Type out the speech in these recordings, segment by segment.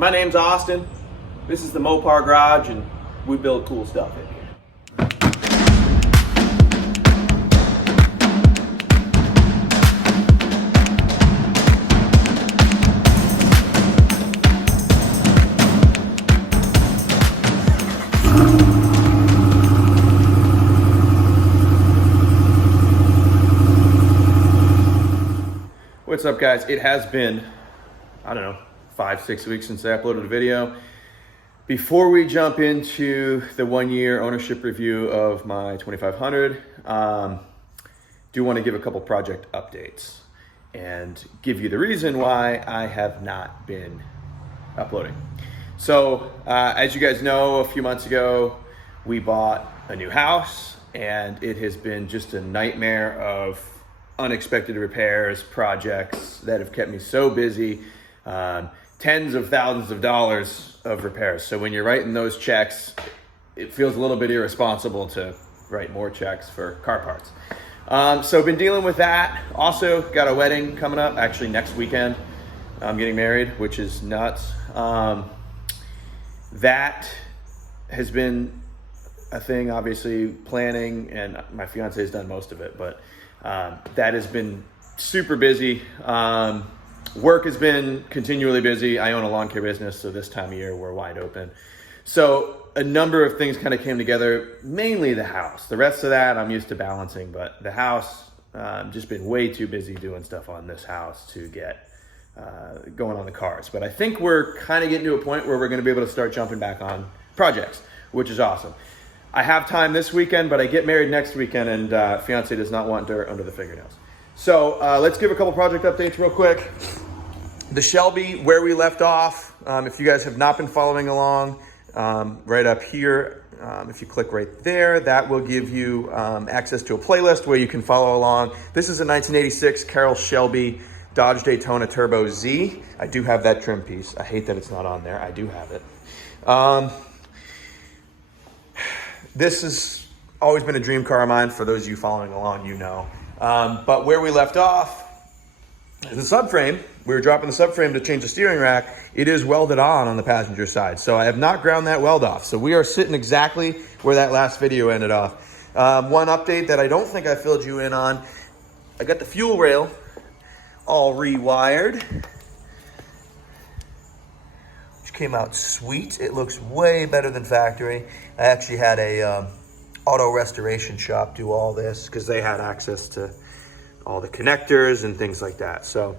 My name's Austin. This is the Mopar Garage, and we build cool stuff in here. What's up, guys? It has been, I don't know, 5-6 weeks since I uploaded a video. Before we jump into the 1-year ownership review of my 2500, do want to give a couple project updates and give you the reason why I have not been uploading. So as you guys know, a few months ago, we bought a new house, and it has been just a nightmare of unexpected repairs, projects that have kept me so busy, tens of thousands of dollars of repairs. So when you're writing those checks, it feels a little bit irresponsible to write more checks for car parts. So been dealing with that. Also got a wedding coming up, actually next weekend. I'm getting married, which is nuts. That has been a thing, obviously planning, and my fiance has done most of it, but that has been super busy. Work has been continually busy. I own a lawn care business, so this time of year we're wide open. So a number of things kind of came together, mainly the house. The rest of that I'm used to balancing, but the house, just been way too busy doing stuff on this house to get going on the cars. But I think we're kind of getting to a point where we're going to be able to start jumping back on projects, which is awesome. I have time this weekend, but I get married next weekend, and fiance does not want dirt under the fingernails. So let's give a couple project updates real quick. The Shelby, where we left off, if you guys have not been following along, right up here, if you click right there, that will give you access to a playlist where you can follow along. This is a 1986 Carroll Shelby Dodge Daytona Turbo Z. I do have that trim piece. I hate that it's not on there. I do have it. This has always been a dream car of mine. For those of you following along, you know. But where we left off is the subframe. We were dropping the subframe to change the steering rack. It is welded on the passenger side. So I have not ground that weld off. So we are sitting exactly where that last video ended off. One update that I don't think I filled you in on. I got the fuel rail all rewired, which came out sweet. It looks way better than factory. I actually had a auto restoration shop do all this because they had access to all the connectors and things like that. So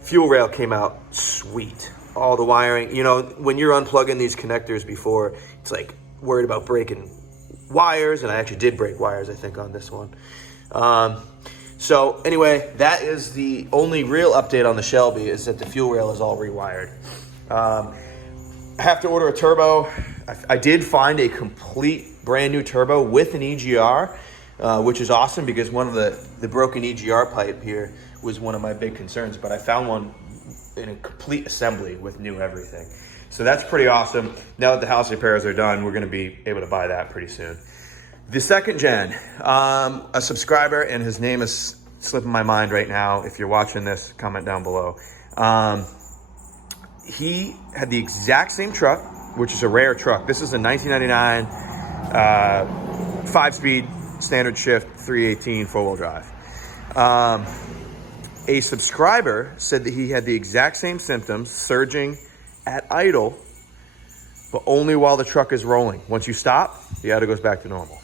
fuel rail came out sweet. All the wiring, you know, when you're unplugging these connectors before, it's like worried about breaking wires, and I actually did break wires, I think, on this one. So anyway, that is the only real update on the Shelby, is that the fuel rail is all rewired. I have to order a turbo. I did find a complete brand new turbo with an EGR, which is awesome because one of the broken EGR pipe here was one of my big concerns, but I found one in a complete assembly with new everything. So that's pretty awesome. Now that the house repairs are done, we're gonna be able to buy that pretty soon. The second gen, a subscriber, and his name is slipping my mind right now. If you're watching this, comment down below. He had the exact same truck, which is a rare truck. This is a 1999 5-speed standard shift 318 4-wheel drive. A subscriber said that he had the exact same symptoms, surging at idle, but only while the truck is rolling. Once you stop, the idle goes back to normal.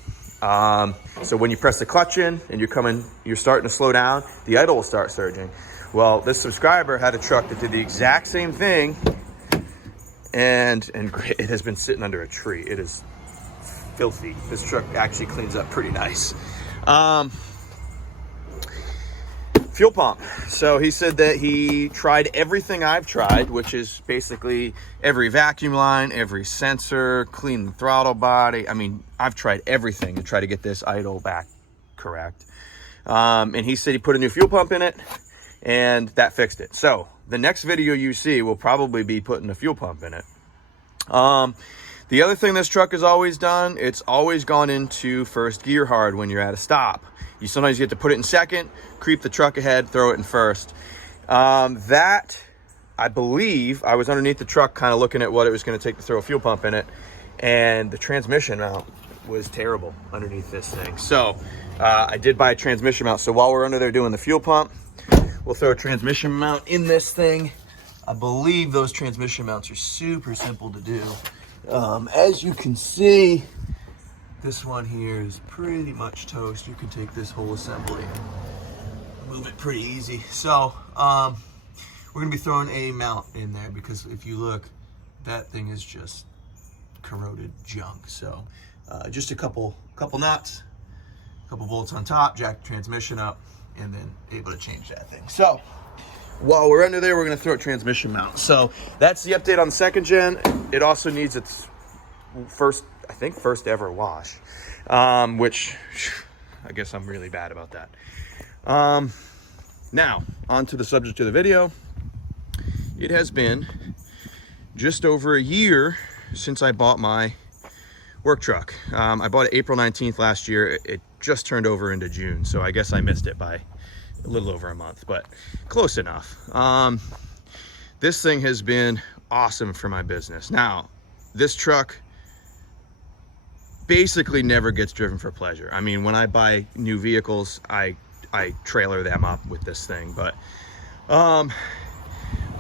So when you press the clutch in and you're starting to slow down, the idle will start surging. Well, this subscriber had a truck that did the exact same thing, and it has been sitting under a tree. It is filthy. This truck actually cleans up pretty nice. Fuel pump. So he said that he tried everything I've tried, which is basically every vacuum line, every sensor, clean the throttle body. I mean, I've tried everything to try to get this idle back correct. And he said he put a new fuel pump in it, and that fixed it. So the next video you see will probably be putting a fuel pump in it. The other thing this truck has always done, it's always gone into first gear hard when you're at a stop. You sometimes you have to put it in second, creep the truck ahead, throw it in first. That I believe I was underneath the truck kind of looking at what it was going to take to throw a fuel pump in it, and the transmission mount was terrible underneath this thing. So I did buy a transmission mount. So while we're under there doing the fuel pump, we'll throw a transmission mount in this thing. I believe those transmission mounts are super simple to do. As you can see, this one here is pretty much toast. You can take this whole assembly and move it pretty easy. So we're gonna be throwing a mount in there because if you look, that thing is just corroded junk. So just a couple nuts, a couple bolts on top, jack the transmission up, and then able to change that thing. So while we're under there, we're gonna throw a transmission mount. So that's the update on the second gen. It also needs its first ever wash, which I guess I'm really bad about that. Now, on to the subject of the video. It has been just over a year since I bought my work truck. I bought it April 19th last year. It just turned over into June, so I guess I missed it by a little over a month, but close enough. This thing has been awesome for my business. Now, this truck basically never gets driven for pleasure. I mean, when I buy new vehicles, I trailer them up with this thing, but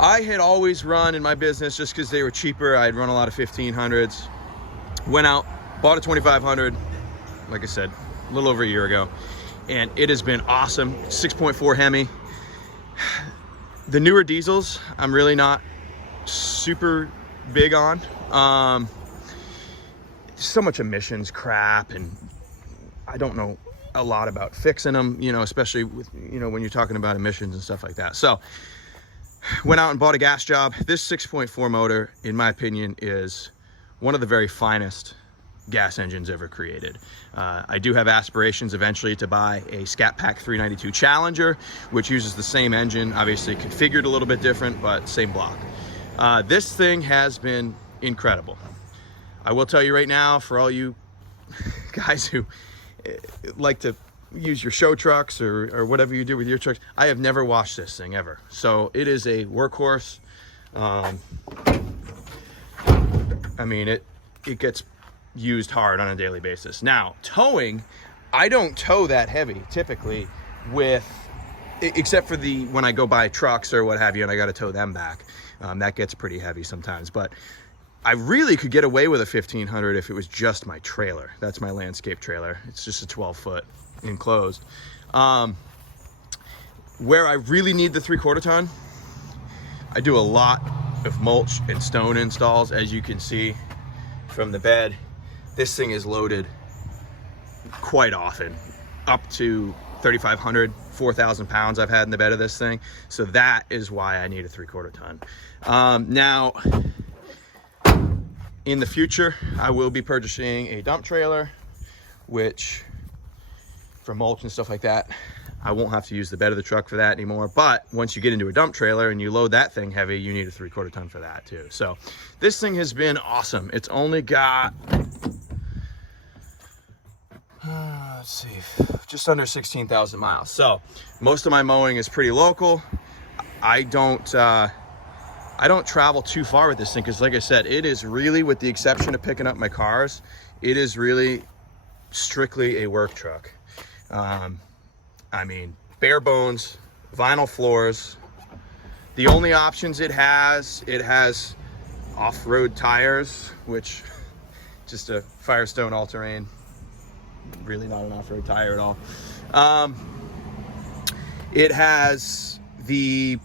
I had always run in my business just because they were cheaper. I'd run a lot of 1500s. Went out, bought a 2500, like I said, a little over a year ago, and it has been awesome. 6.4 Hemi. The newer diesels, I'm really not super big on. So much emissions crap, and I don't know a lot about fixing them, you know, especially with, you know, when you're talking about emissions and stuff like that. So went out and bought a gas job. This 6.4 motor, in my opinion, is one of the very finest gas engines ever created. I do have aspirations eventually to buy a Scat Pack 392 Challenger, which uses the same engine, obviously configured a little bit different, but same block. This thing has been incredible. I will tell you right now, for all you guys who like to use your show trucks or whatever you do with your trucks, I have never washed this thing ever. So it is a workhorse. I mean, it gets used hard on a daily basis. Now, towing, I don't tow that heavy typically with, except for when I go buy trucks or what have you, and I got to tow them back. That gets pretty heavy sometimes, but I really could get away with a 1500 if it was just my trailer. That's my landscape trailer. It's just a 12-foot enclosed. Where I really need the 3/4 ton, I do a lot of mulch and stone installs, as you can see from the bed. This thing is loaded quite often, up to 3,500, 4,000 pounds I've had in the bed of this thing. So that is why I need a 3/4 ton. Now, in the future, I will be purchasing a dump trailer, which for mulch and stuff like that, I won't have to use the bed of the truck for that anymore. But once you get into a dump trailer and you load that thing heavy, you need a 3/4 ton for that too. So this thing has been awesome. It's only got, let's see, just under 16,000 miles. So most of my mowing is pretty local. I don't travel too far with this thing because, like I said, it is really, with the exception of picking up my cars, it is really strictly a work truck. I mean, bare bones, vinyl floors. The only options it has off-road tires, which just a Firestone all-terrain, really not an off-road tire at all. It has the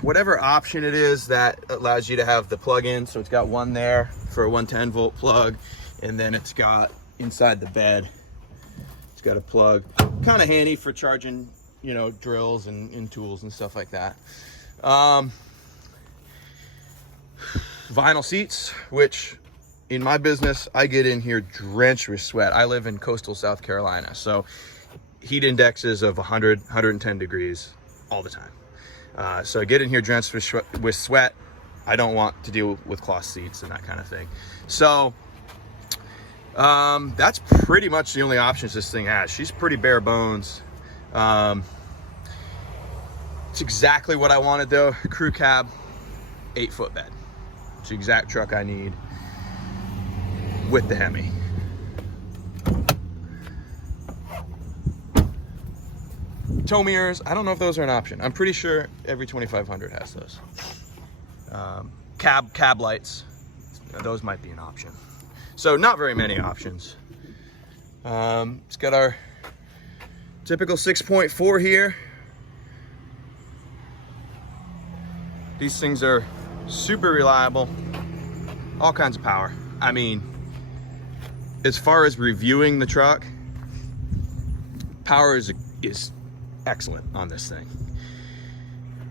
whatever option it is that allows you to have the plug-in. So it's got one there for a 110 volt plug, and then it's got inside the bed, it's got a plug, kind of handy for charging, you know, drills and tools and stuff like that. Vinyl seats, which in my business, I get in here drenched with sweat. I live in coastal South Carolina, so heat indexes of 100, 110 degrees all the time. So I get in here drenched with sweat. I don't want to deal with cloth seats and that kind of thing. So that's pretty much the only options this thing has. She's pretty bare bones. It's exactly what I wanted though. Crew cab, 8-foot bed. It's the exact truck I need with the Hemi. Tow mirrors, I don't know if those are an option. I'm pretty sure every 2500 has those. Cab lights, those might be an option. So not very many options. It's got our typical 6.4 here. These things are super reliable, all kinds of power. I mean, as far as reviewing the truck, power is excellent on this thing.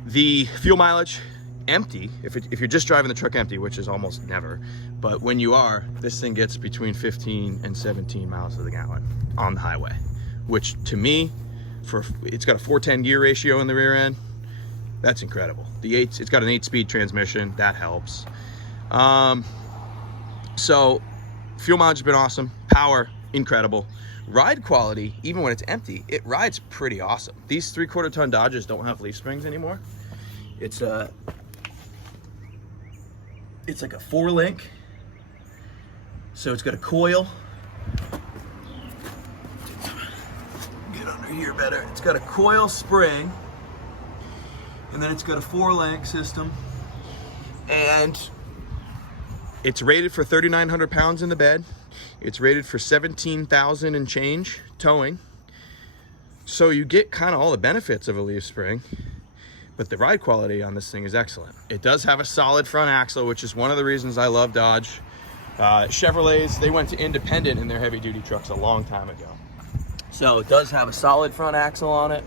The fuel mileage, empty, if you're just driving the truck empty, which is almost never, but when you are, this thing gets between 15 and 17 miles to the gallon on the highway, which to me, it's got a 410 gear ratio in the rear end. That's incredible. It's got an 8-speed transmission, that helps. So fuel mileage has been awesome, power incredible. Ride quality, even when it's empty, it rides pretty awesome. These 3/4 ton Dodges don't have leaf springs anymore. It's like a 4-link. So it's got a coil. Get under here better. It's got a coil spring, and then it's got a 4-link system, and it's rated for 3,900 pounds in the bed. It's rated for 17,000 and change towing. So you get kind of all the benefits of a leaf spring, but the ride quality on this thing is excellent. It does have a solid front axle, which is one of the reasons I love Dodge. Chevrolets, they went to independent in their heavy duty trucks a long time ago. So it does have a solid front axle on it.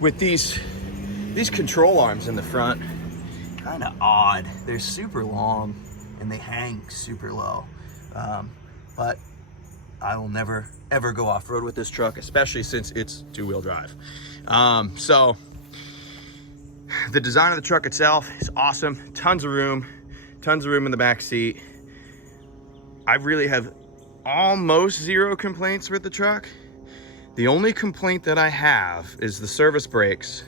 With these control arms in the front, kind of odd. They're super long and they hang super low. But I will never ever go off-road with this truck, especially since it's 2-wheel drive. So the design of the truck itself is awesome. Tons of room in the back seat. I really have almost zero complaints with the truck. The only complaint that I have is the service brakes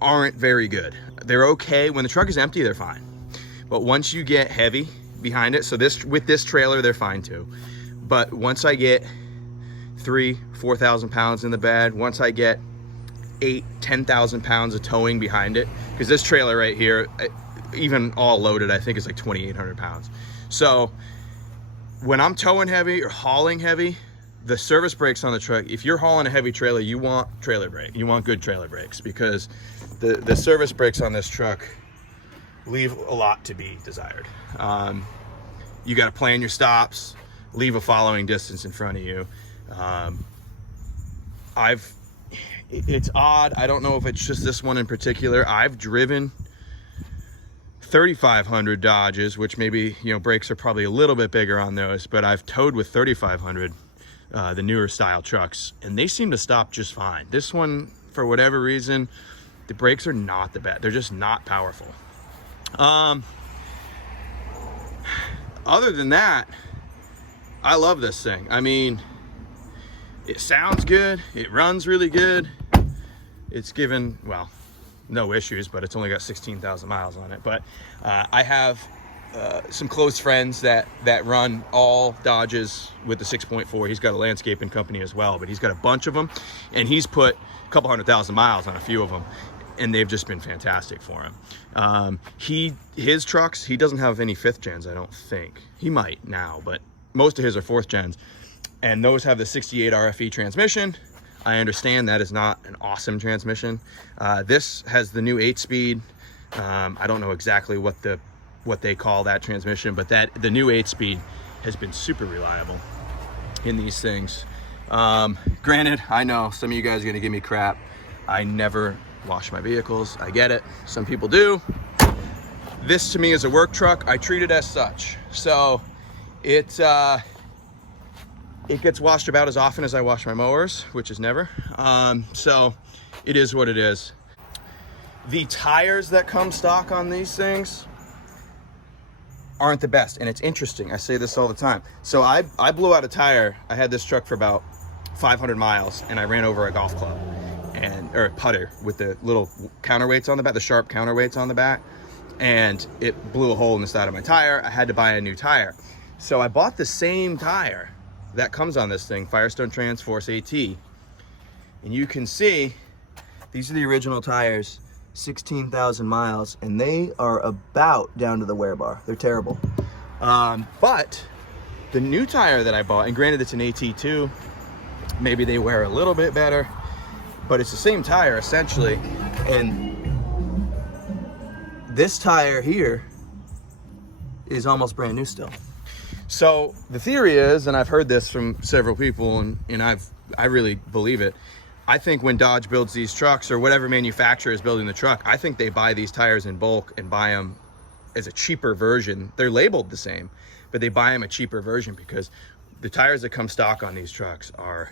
aren't very good. They're okay. When the truck is empty, they're fine. But once you get heavy behind it, so with this trailer, they're fine too. But once I get 3,000-4,000 pounds in the bed, once I get 8,000-10,000 pounds of towing behind it, because this trailer right here, even all loaded, I think is like 2,800 pounds. So when I'm towing heavy or hauling heavy, the service brakes on the truck, if you're hauling a heavy trailer, you want trailer brake. You want good trailer brakes, because the service brakes on this truck leave a lot to be desired. You got to plan your stops, leave a following distance in front of you. It's odd. I don't know if it's just this one in particular. I've driven 3,500 Dodges, which maybe, brakes are probably a little bit bigger on those, but I've towed with 3,500, the newer style trucks, and they seem to stop just fine. This one, for whatever reason, the brakes are not the best. They're just not powerful. Other than that, I love this thing. I mean, it sounds good. It runs really good. It's given, well, no issues, but it's only got 16,000 miles on it. But I have some close friends that run all Dodges with the 6.4. He's got a landscaping company as well, but he's got a bunch of them, and he's put a couple 100,000 miles on a few of them, and they've just been fantastic for him. His trucks, he doesn't have any 5th gens, I don't think. He might now, but most of his are 4th gens, and those have the 68 RFE transmission. I understand that is not an awesome transmission. This has the new 8-speed. I don't know exactly what they call that transmission, but the new 8-speed has been super reliable in these things. Granted, I know some of you guys are gonna give me crap. I never wash my vehicles. I get it. Some people do. This to me is a work truck. I treat it as such. So it gets washed about as often as I wash my mowers, which is never. So it is what it is. The tires that come stock on these things aren't the best, and it's interesting. I say this all the time. So I blew out a tire. I had this truck for about 500 miles, and I ran over a golf club. or putter with the little counterweights on the back, the sharp counterweights on the back, and it blew a hole in the side of my tire. I had to buy a new tire. So I bought the same tire that comes on this thing, Firestone Transforce AT. And you can see, these are the original tires, 16,000 miles, and they are about down to the wear bar. They're terrible. But the new tire that I bought, and granted it's an AT2, maybe they wear a little bit better, but it's the same tire essentially. And this tire here is almost brand new still. So the theory is, and I've heard this from several people, and I really believe it. I think when Dodge builds these trucks, or whatever manufacturer is building the truck, I think they buy these tires in bulk and buy them as a cheaper version. They're labeled the same, but they buy them a cheaper version because the tires that come stock on these trucks are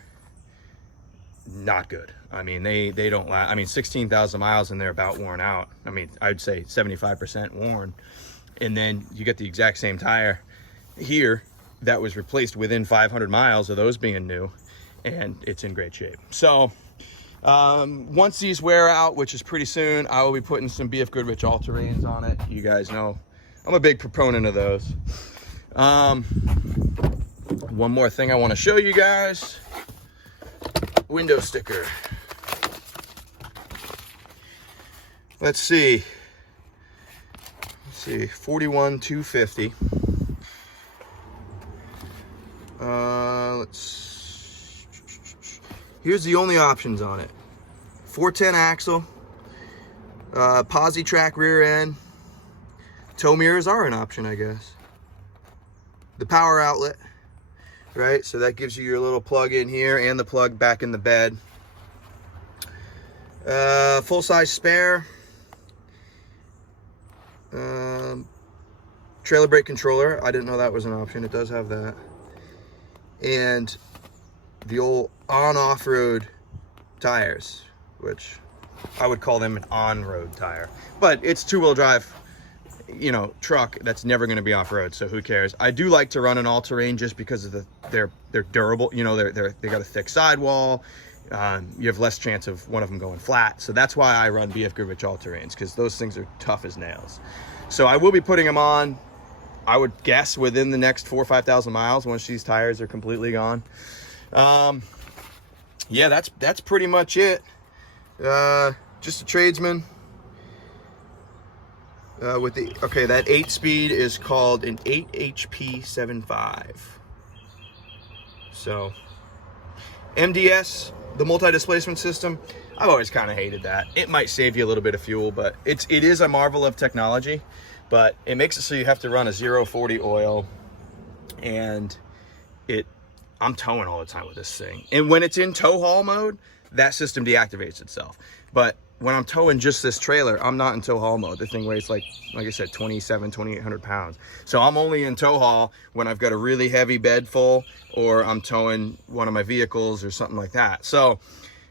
not good. I mean, they don't last. I mean, 16,000 miles and they're about worn out. I mean, I'd say 75% worn. And then you get the exact same tire here that was replaced within 500 miles of those being new, and it's in great shape. So once these wear out, which is pretty soon, I will be putting some BF Goodrich all-terrains on it. You guys know I'm a big proponent of those. One more thing I want to show you guys. Window sticker. Let's see 41,250. Here's the only options on it. 410 axle, posi track rear end. Tow mirrors are an option, I guess. The power outlet, right? So that gives you your little plug in here and the plug back in the bed. Full-size spare. Trailer brake controller. I didn't know that was an option. It does have that. And the old on-off-road tires, which I would call them an on-road tire, but it's two-wheel drive, you know, truck that's never going to be off-road, so who cares. I do like to run an all-terrain just because of they're durable, you know, they got a thick sidewall. You have less chance of one of them going flat, so that's why I run BF Goodrich all-terrains, because those things are tough as nails. So I will be putting them on, I would guess, within the next 4,000 or 5,000 miles once these tires are completely gone. Yeah, that's pretty much it. Just a tradesman. With the, okay, that 8-speed is called an 8HP75. So MDS, the multi-displacement system, I've always kind of hated that. It might save you a little bit of fuel, but it is a marvel of technology. But it makes it so you have to run a 0-40 oil, and I'm towing all the time with this thing. And when it's in tow haul mode, that system deactivates itself. But when I'm towing just this trailer, I'm not in tow haul mode. The thing weighs like I said, 2,800 pounds. So I'm only in tow haul when I've got a really heavy bed full, or I'm towing one of my vehicles or something like that. So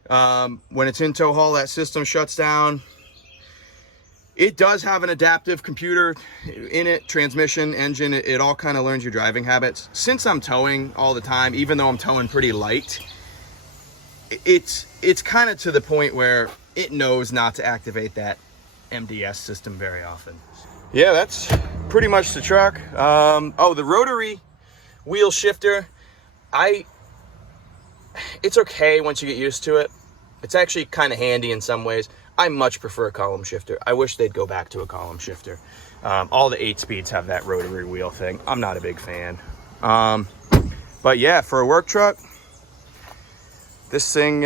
when it's in tow haul, that system shuts down. It does have an adaptive computer in it, transmission, engine. It all kind of learns your driving habits. Since I'm towing all the time, even though I'm towing pretty light, it's kind of to the point where it knows not to activate that MDS system very often. Yeah, that's pretty much the truck. Oh, the rotary wheel shifter, it's okay once you get used to it. It's actually kind of handy in some ways. I much prefer a column shifter. I wish they'd go back to a column shifter. All the 8-speeds have that rotary wheel thing. I'm not a big fan. But yeah, for a work truck, this thing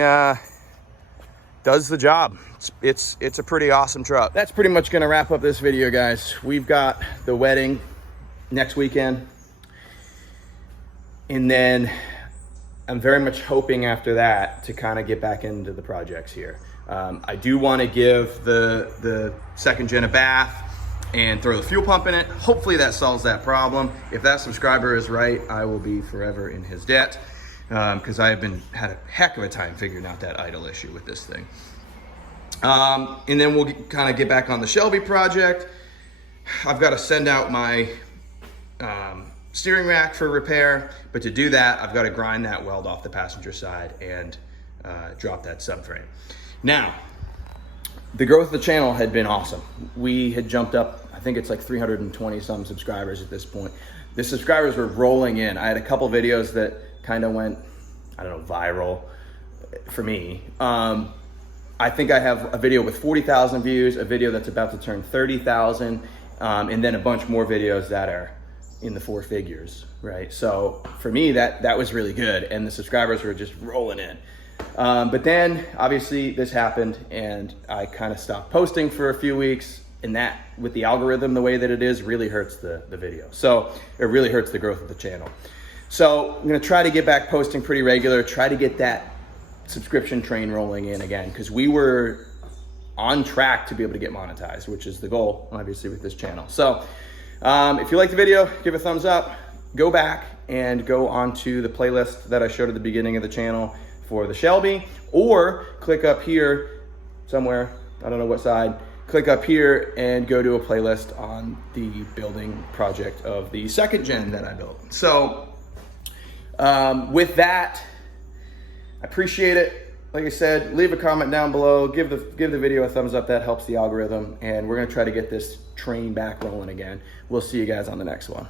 does the job. It's a pretty awesome truck. That's pretty much gonna wrap up this video, guys. We've got the wedding next weekend, and then I'm very much hoping after that to kind of get back into the projects here. I do want to give the second gen a bath and throw the fuel pump in it. Hopefully that solves that problem. If that subscriber is right, I will be forever in his debt, because I have had a heck of a time figuring out that idle issue with this thing. And then we'll kind of get back on the Shelby project. I've got to send out my steering rack for repair, but to do that, I've got to grind that weld off the passenger side and drop that subframe. Now, the growth of the channel had been awesome. We had jumped up, I think it's like 320 some subscribers at this point. The subscribers were rolling in. I had a couple videos that kind of went, I don't know, viral for me. I think I have a video with 40,000 views, a video that's about to turn 30,000, and then a bunch more videos that are in the 4 figures, right? So for me, that was really good, and the subscribers were just rolling in. But then obviously this happened, and I kind of stopped posting for a few weeks, and that, with the algorithm the way that it is, really hurts the video. So it really hurts the growth of the channel. So I'm gonna try to get back posting pretty regular, try to get that subscription train rolling in again, because we were on track to be able to get monetized, which is the goal, obviously, with this channel. So if you like the video, give a thumbs up, go back and go onto the playlist that I showed at the beginning of the channel for the Shelby, or click up here somewhere, I don't know what side, click up here and go to a playlist on the building project of the 2nd gen that I built. So with that, I appreciate it. Like I said, leave a comment down below, give the video a thumbs up, that helps the algorithm, and we're gonna try to get this train back rolling again. We'll see you guys on the next one.